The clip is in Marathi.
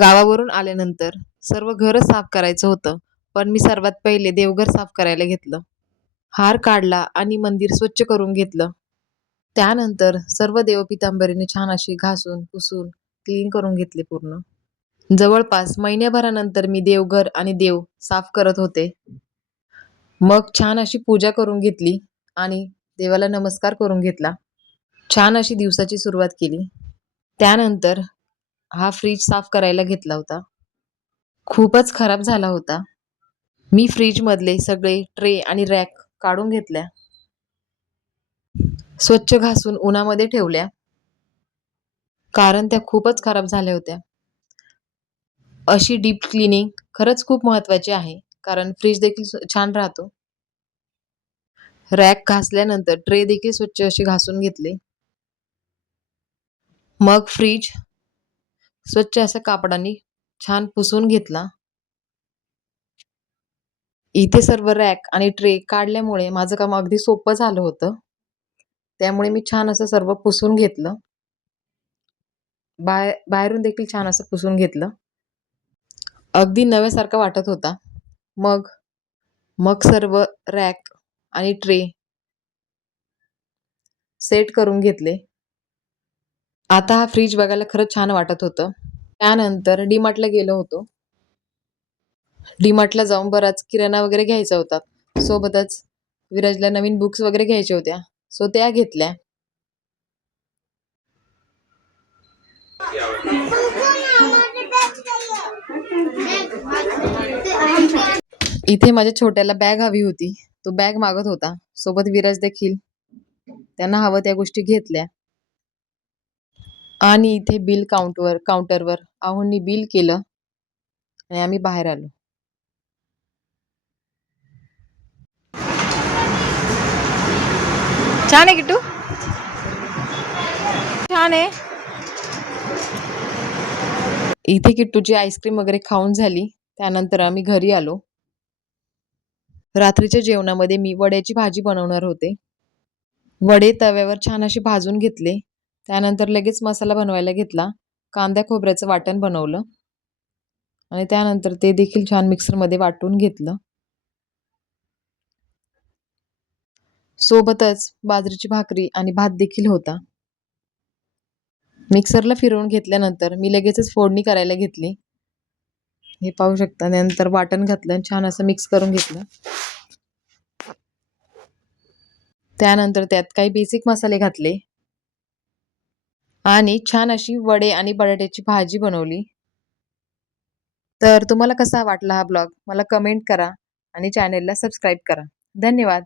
गावावरून आल्यानंतर सर्व घर साफ करायचं होतं, पण मी सर्वात पहिले देवघर साफ करायला घेतलं. हार काढला आणि मंदिर स्वच्छ करून घेतलं. त्यानंतर सर्व देवपितांबरीने छान अशी घासून, पुसून, क्लीन करून घेतले पूर्ण. जवळपास महिन्याभरानंतर मी देवघर आणि देव साफ करत होते. मग छान अशी पूजा करून घेतली आणि देवाला नमस्कार करून घेतला. छान अशी दिवसाची सुरुवात केली. त्यानंतर हा फ्रीज साफ करायला घेतला होता. खूपच खराब झाला होता. मी फ्रीजमधले सगळे ट्रे आणि रॅक काढून घेतल्या. स्वच्छ घासून उन्हामध्ये ठेवल्या. कारण त्या खूपच खराब झाल्या होत्या. अशी डीप क्लीनिंग खरंच खूप महत्त्वाची आहे. कारण फ्रीज देखील छान राहतो. रॅक घासल्यानंतर ट्रे देखील स्वच्छ असे घासून घेतले. मग फ्रीज स्वच्छ असं कापडाने छान पुसून घेतला. इथे सर्व रॅक आणि ट्रे काढल्यामुळे माझं काम अगदी सोपं झालं होतं. त्यामुळे मी छान असं सर्व पुसून घेतलं. बाहेरून देखील छान असं पुसून घेतलं. अगदी नव्यासारखा वाटत होता. मग मग सर्व रॅक आणि ट्रे सेट करून घेतले. आता हा फ्रीज बघायला खरंच छान वाटत होतं. त्यानंतर डी-मार्टला गेलो होतो. डी-मार्टला जाऊन बराच किराणा वगैरे घ्यायचा होता. सोबतच विराजला नवीन बुक्स वगैरे घ्यायच्या होत्या. सो त्या घेतल्या. इथे माझ्या छोट्याला बॅग हवी होती. तो बॅग मागत होता. सोबत विराज देखील त्यांना हवं त्या गोष्टी घेतल्या. आणि इथे बिल काउंटरवर आहोंनी बिल केलं आणि आम्ही बाहेर आलो. छान आहे किट्टू, छान आहे. इथे किट्टूची आईस्क्रीम वगैरे खाऊन झाली. त्यानंतर आम्ही घरी आलो. रात्रीच्या जेवणामध्ये मी वड्याची भाजी बनवणार होते. वडे तव्यावर छान असे भाजून घेतले. त्यानंतर लगेच मसाला बनवायला घेतला. कांदा खोबऱ्याचं वाटण बनवलं आणि त्यानंतर ते देखील छान मिक्सरमध्ये वाटून घेतलं. सोबतच बाजरीची भाकरी आणि भात देखील होता. मिक्सरला फिरवून घेतल्यानंतर मी लगेचच फोडणी करायला घेतली. हे पाहू शकता. नंतर वाटण घातलं आणि छान असं मिक्स करून घेतलं. त्यानंतर त्यात काही बेसिक मसाले घातले आणि छान अशी वडे आणि बटाट्याची भाजी बनवली. तर तुम्हाला कसा वाटला हा ब्लॉग मला कमेंट करा आणि चॅनेलला सबस्क्राईब करा. धन्यवाद.